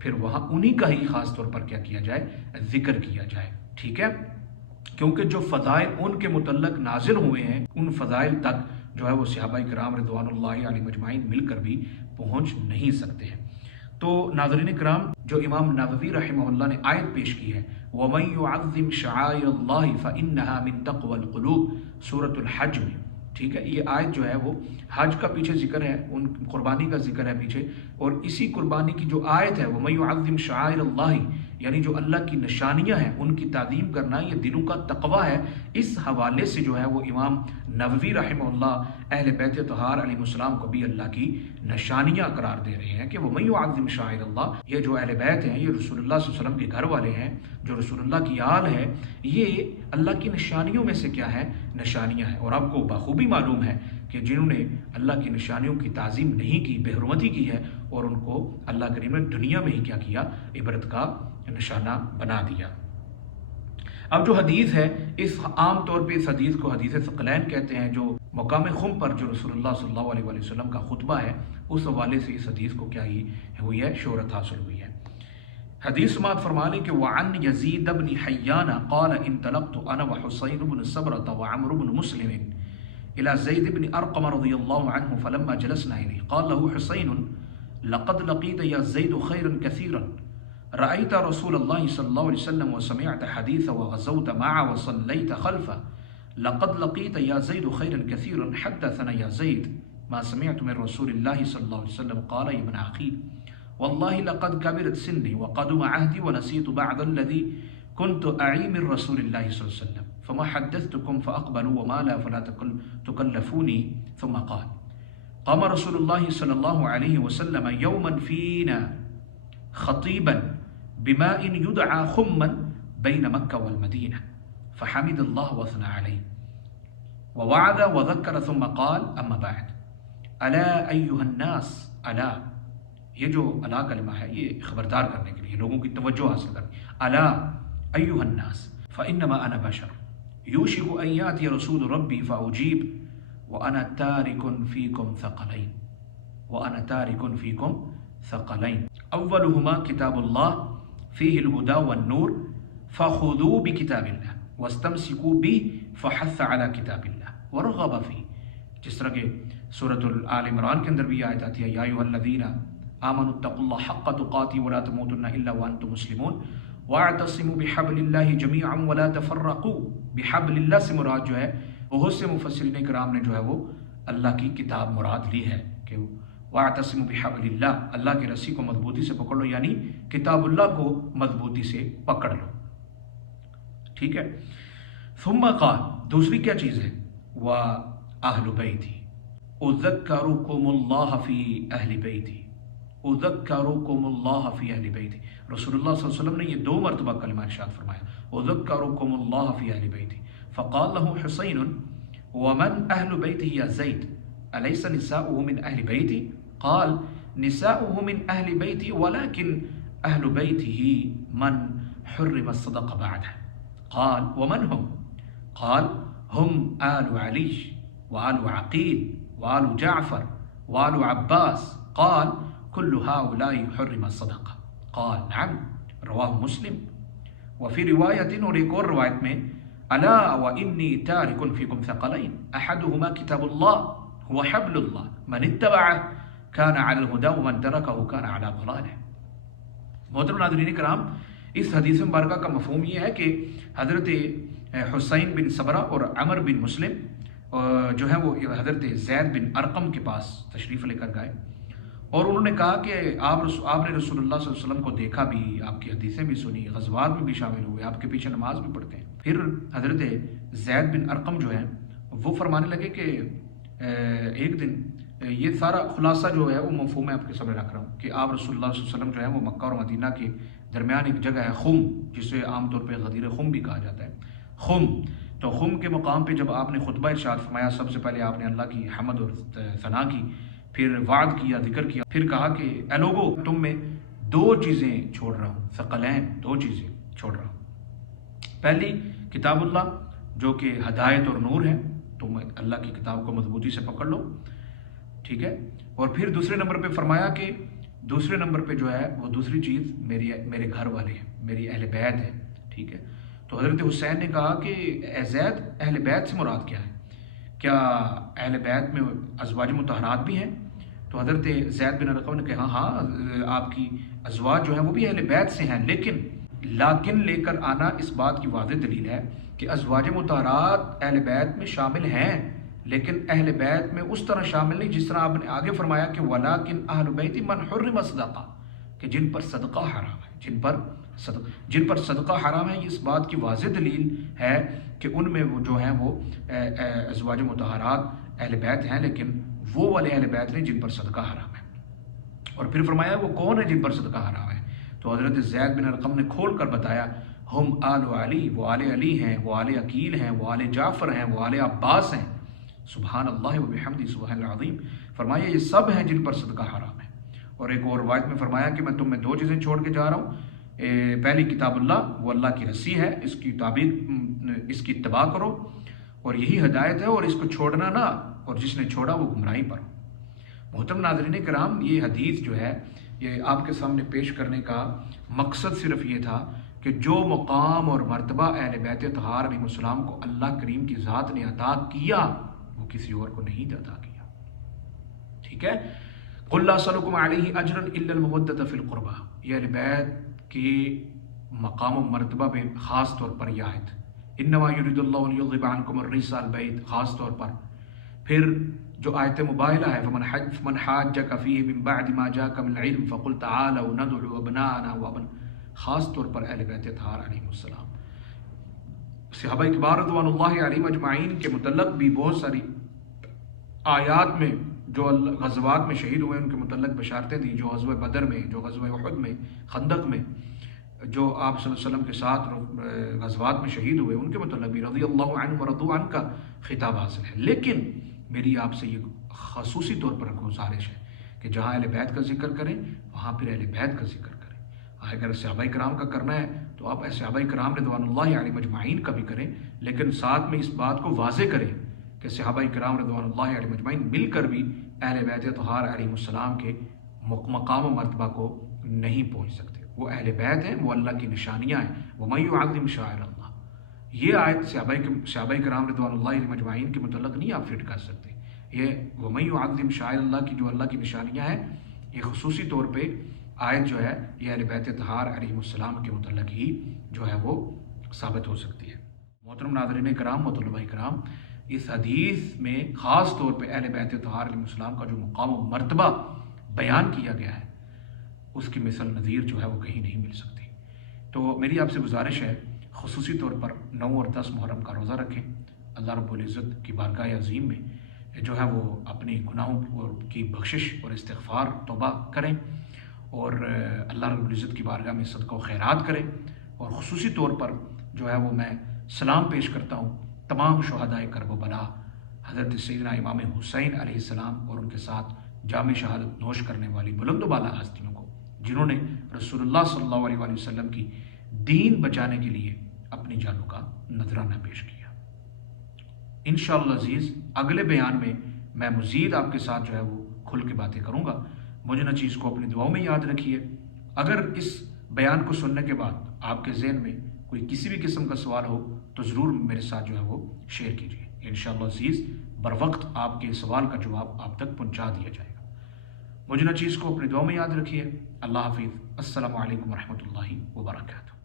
پھر وہاں انہی کا ہی خاص طور پر کیا کیا جائے، ذکر کیا جائے، ٹھیک ہے؟ کیونکہ جو فضائل ان کے متعلق نازل ہوئے ہیں ان فضائل تک جو ہے وہ صحابہ کرام رضوان اللہ علیہ مجمعین مل کر بھی پہنچ نہیں سکتے ہیں۔ تو ناظرین کرام، جو امام نووی رحمہ اللہ نے آیت پیش کی ہے وَمَن يُعَظِّمْ شَعَائِرَ اللَّهِ فَإِنَّهَا مِن تَقْوَى الْقُلُوبِ سورۃ الحج میں، ٹھیک ہے؟ یہ آیت جو ہے وہ حج کا پیچھے ذکر ہے، ان قربانی کا ذکر ہے پیچھے، اور اسی قربانی کی جو آیت ہے وَمَن يُعَظِّمْ شَعَائِرَ اللَّهِ یعنی جو اللہ کی نشانیاں ہیں ان کی تعظیم کرنا یہ دلوں کا تقوی ہے۔ اس حوالے سے جو ہے وہ امام نووی رحمہ اللہ اہل بیت طہار علیہ السلام کو بھی اللہ کی نشانیاں قرار دے رہے ہیں کہ وَمَن يُعَظِّمْ شَعَائِرَ اللَّهِ، یہ جو اہل بیت ہیں، یہ رسول اللہ صلی اللہ علیہ وسلم کے گھر والے ہیں، جو رسول اللہ کی آل ہے، یہ اللہ کی نشانیوں میں سے کیا ہے؟ نشانیاں ہیں۔ اور آپ کو بخوبی معلوم ہے کہ جنہوں نے اللہ کی نشانیوں کی تعظیم نہیں کی، بے حرمتی کی ہے، اور ان کو اللہ کریم نے دنیا میں ہی کیا کیا؟ عبرت کا نشانہ بنا دیا۔ اب جو حدیث ہے، اس عام طور پہ اس حدیث کو حدیث ثقلین کہتے ہیں، جو مقام خم پر جو رسول اللہ صلی اللہ علیہ وسلم کا خطبہ ہے، اس حوالے سے اس حدیث کو کیا ہی ہوئی ہے؟ شہرت حاصل ہوئی ہے۔ حدیث سماعت فرمانے کہ وعن یزید بن حیان قال انطلقت انا وحسین بن صبرۃ وعمر بن مسلم الى زید بن ارقم رضی اللہ عنہ فلما جلسنا الیہ قال له حسین لقد لقيت يا زید خيرا كثيرا رأيت رسول الله صلى الله عليه وسلم وسمعت حديثه وغزوت معه وصليت خلفه لقد لقيت يا زيد خيرا كثيرا حدثنا يا زيد ما سمعت من رسول الله صلى الله عليه وسلم قال يا ابن عقيل والله لقد كبرت سني وقدم عهدي ونسيت بعد الذي كنت أعي من رسول الله صلى الله عليه وسلم فما حدثتكم فأقبلوا وما لا فلا تكلفوني ثم قال قام رسول الله صلى الله عليه وسلم يوما فينا خطيبا بماء يدعى خما بين مكة والمدينة فحمد الله واثنى عليه ووعد وذكر ثم قال أما بعد ألا أيها الناس ألا، یہ جو الا کلمہ ہے یہ خبردار کرنے کے لیے، لوگوں کی توجہ حاصل کرنے، الا أيها الناس فإنما أنا بشر يوشك أن يأتي رسول ربي فأجيب وأنا تارك فيكم ثقلين وأنا تارك فيكم ثقلين أولهما كتاب الله فيه الهدى والنور فخذوا بكتاب الله واستمسكوا به فحث على كتاب الله ورغب فيه، جس طرح کہ سورۃ آل عمران کے اندر بھی آیت آتی ہے یا ایھا الذین آمنوا اتقوا اللہ حق تقاتہ ولا تموتن الا وانتم مسلمون واعتصموا بحبل اللہ جميعا ولا تفرقوا۔ بحبل اللہ سے مراد جو ہے بہت سے مفسرین کرام نے جو ہے وہ اللہ کی کتاب مراد لی ہے کہ واعتصموا بحبل اللہ، اللہ کی رسی کو مضبوطی سے پکڑ لو، یعنی کتاب اللہ کو مضبوطی سے پکڑ لو، ٹھیک ہے؟ ثم قال، دوسری کیا چیز ہے؟ وَأَهْلُ بَيْتِي أُذَكَّرُكُمُ اللَّهَ فِي أَهْلِ بَيْتِي أُذَكَّرُكُمُ اللَّهَ فِي أَهْلِ بَيْتِي۔ رسول اللہ صلی اللہ علیہ وسلم نے یہ 2 مرتبہ کلمہ ارشاد فرمایا أُذَكَّرُكُمُ اللَّهَ فِي أَهْلِ بَيْتِي فقال له حسين ومن أهل بيته يا زيد أليس نساؤه من أهل بيتي؟ قال نساؤه من أهل بيتي ولكن أهل بيته من حرم الصدق بعده۔ قال ومن هم؟ قال هم آل علي وآل عقيل وآل جعفر وآل عباس۔ قال كل هؤلاء حرم الصدقة؟ قال نعم، رواه مسلم۔ وفي رواية، اور ایک اور روایت میں، ألا وإني تارك فيكم ثقلين أحدهما كتاب الله هو حبل الله من اتبعه كان على الهدى ومن تركه كان على ضلالة۔ محترم ناظرین کرام، اس حدیث مبارکہ کا مفہوم یہ ہے کہ حضرت حسین بن صبرہ اور عمر بن مسلم جو ہے وہ حضرت زید بن ارقم کے پاس تشریف لے کر گئے، اور انہوں نے کہا کہ آپ نے رسول اللہ صلی اللہ علیہ وسلم کو دیکھا بھی، آپ کی حدیثیں بھی سنی، غزوات میں بھی شامل ہوئے، آپ کے پیچھے نماز بھی پڑھتے ہیں۔ پھر حضرت زید بن ارقم جو ہے وہ فرمانے لگے کہ ایک دن، یہ سارا خلاصہ جو ہے وہ مفہوم میں آپ کے سامنے رکھ رہا ہوں کہ آپ رسول اللہ صلی اللہ علیہ وسلم جو ہے وہ مکہ اور مدینہ کے درمیان ایک جگہ ہے خم، جسے عام طور پہ غدیر خم بھی کہا جاتا ہے، خم۔ تو خم کے مقام پہ جب آپ نے خطبہ ارشاد فرمایا، سب سے پہلے آپ نے اللہ کی حمد اور ثنا کی، پھر وعد کیا، ذکر کیا، پھر کہا کہ اے لوگو، تم میں 2 چیزیں چھوڑ رہا ہوں، ثقلین، 2 چیزیں چھوڑ رہا ہوں۔ پہلی کتاب اللہ جو کہ ہدایت اور نور ہے، تم اللہ کی کتاب کو مضبوطی سے پکڑ لو، ٹھیک ہے؟ اور پھر دوسرے نمبر پہ فرمایا کہ دوسرے نمبر پہ جو ہے وہ دوسری چیز میرے گھر والے ہیں، میری اہل بیت ہے، ٹھیک ہے. تو حضرت حسین نے کہا کہ اے زید اہل بیت سے مراد کیا ہے؟ کیا اہل بیت میں ازواج مطہرات بھی ہیں؟ تو حضرت زید بن ارقم نے کہا ہاں آپ کی ازواج جو ہیں وہ بھی اہل بیت سے ہیں، لیکن لے کر آنا اس بات کی واضح دلیل ہے کہ ازواج مطہرات اہل بیت میں شامل ہیں، لیکن اہل بیت میں اس طرح شامل نہیں جس طرح آپ نے آگے فرمایا کہ وَلَٰكِنْ أَهْلُ بَيْتِ مَنْ حُرِّمَ صَدَقَةً، کہ جن پر صدقہ حرام ہے، جن پر صدقہ حرام ہے. یہ اس بات کی واضح دلیل ہے کہ ان میں وہ جو ہیں وہ ازواج مطہرات اہل بیت ہیں، لیکن وہ والے اہل بیت نہیں جن پر صدقہ حرام ہے. اور پھر فرمایا وہ کون ہے جن پر صدقہ حرام ہے؟ تو حضرت زید بن ارقم نے کھول کر بتایا ہم آل علی، وہ آل علی ہیں، وہ آل عقیل ہیں، وہ آل جعفر ہیں، وہ آل عباس ہیں. سبحان اللہ و بحمدہ سبحان العظیم. فرمایا یہ سب ہیں جن پر صدقہ حرام ہے. اور ایک اور روایت میں فرمایا کہ میں تم میں دو چیزیں چھوڑ کے جا رہا ہوں. پہلی کتاب اللہ، وہ اللہ کی رسی ہے، اس کی اتباع کرو، اور یہی ہدایت ہے، اور اس کو چھوڑنا نہ، اور جس نے چھوڑا وہ گمراہی پر. محترم ناظرین کرام، یہ حدیث جو ہے یہ آپ کے سامنے پیش کرنے کا مقصد صرف یہ تھا کہ جو مقام اور مرتبہ اہل بیت طہار علیہ السلام کو اللہ کریم کی ذات نے عطا کیا وہ کسی اور کو نہیں عطا کیا. ٹھیک ہے. قُلْ لَا أَسْأَلُكُمْ عَلَيْهِ أَجْرًا إِلَّا الْمَوَدَّةَ فِي الْقُرْبَى، یہ اہل بیت کے مقام و مرتبہ میں خاص طور پر یہ آیت إِنَّمَا يُرِيدُ اللَّهُ لِيُذْهِبَ عَنْكُمُ الرِّجْسَ أَهْلَ الْبَيْتِ خاص طور پر. پھر جو آیت مباہلہ ہے فمن حاجک فیہ من بعد ما جاک من العلم فقل تعالوا ندعو ابناءنا خاص طور پر اہل بیت طہار علیہ السلام. صحابہ کبار رضوان اللہ علیہم اجمعین کے متعلق بھی بہت ساری آیات میں جو غزوات میں شہید ہوئے ان کے متعلق بشارتیں دیں، جو غزوہ بدر میں، جو غزوہ احد میں، خندق میں، جو آپ صلی اللہ علیہ وسلم کے ساتھ غزوات میں شہید ہوئے ان کے متعلق بھی رضی اللہ عنہ ورضوا عنہ کا خطاب حاصل ہے. لیکن میری آپ سے یہ خصوصی طور پر گزارش ہے کہ جہاں اہل بیت کا ذکر کریں وہاں پھر اہل بیت کا ذکر کریں. اگر صحابہ کرام کا کرنا ہے تو آپ صحابہ کرام رضوان اللہ علیہم اجمعین کا بھی کریں، لیکن ساتھ میں اس بات کو واضح کریں کہ صحابہ کرام رضوان اللہ علیہم اجمعین مل کر بھی اہل بیت طہار علیہ السلام کے مقام و مرتبہ کو نہیں پہنچ سکتے. وہ اہل بیت ہیں، وہ اللہ کی نشانیاں ہیں. وَمَن يُعَظِّمْ شَعَائِرَ اللَّهِ، یہ آیت صحابہ کرام رضوان اللہ علیہم اجمعین کے متعلق نہیں آپ فٹ کر سکتے. یہ وَمَن يُعَظِّمْ شَعَائِرَ اللَّهِ کی جو اللہ کی نشانیاں ہیں، یہ خصوصی طور پہ آیت جو ہے یہ اہل بیت طہار علیہ السلام کے متعلق ہی جو ہے وہ ثابت ہو سکتی ہے. محترم ناظرین کرام، طلباء کرام، اس حدیث میں خاص طور پہ اہل بیت طہار علیہ السلام کا جو مقام و مرتبہ بیان کیا گیا ہے اس کی مثل نظیر جو ہے وہ کہیں نہیں مل سکتی. تو میری آپ سے گزارش ہے خصوصی طور پر 9 اور 10 محرم کا روزہ رکھیں. اللہ رب العزت کی بارگاہ عظیم میں جو ہے وہ اپنی گناہوں کی بخشش اور استغفار توبہ کریں، اور اللہ رب العزت کی بارگاہ میں صدقہ و خیرات کریں. اور خصوصی طور پر جو ہے وہ میں سلام پیش کرتا ہوں تمام شہدائے کرب و بلا، حضرت سیدنا امام حسین علیہ السلام اور ان کے ساتھ جام شہادت نوش کرنے والی بلند و بالا ہستیوں کو، جنہوں نے رسول اللہ صلی اللہ علیہ وآلہ وسلم کی دین بچانے کے لیے اپنی جانوں کا نذرانہ پیش کیا. انشاءاللہ عزیز اگلے بیان میں میں مزید آپ کے ساتھ جو ہے وہ کھل کے باتیں کروں گا. مجھے نہ چیز کو اپنی دعاؤں میں یاد رکھیے. اگر اس بیان کو سننے کے بعد آپ کے ذہن میں کوئی کسی بھی قسم کا سوال ہو تو ضرور میرے ساتھ جو ہے وہ شیئر کیجیے. انشاءاللہ عزیز بر وقت آپ کے سوال کا جواب آپ تک پہنچا دیا جائے گا. مجھے نہ چیز کو اپنی دعاؤں میں یاد رکھیے. اللہ حافظ. السلام علیکم ورحمۃ اللہ وبرکاتہ.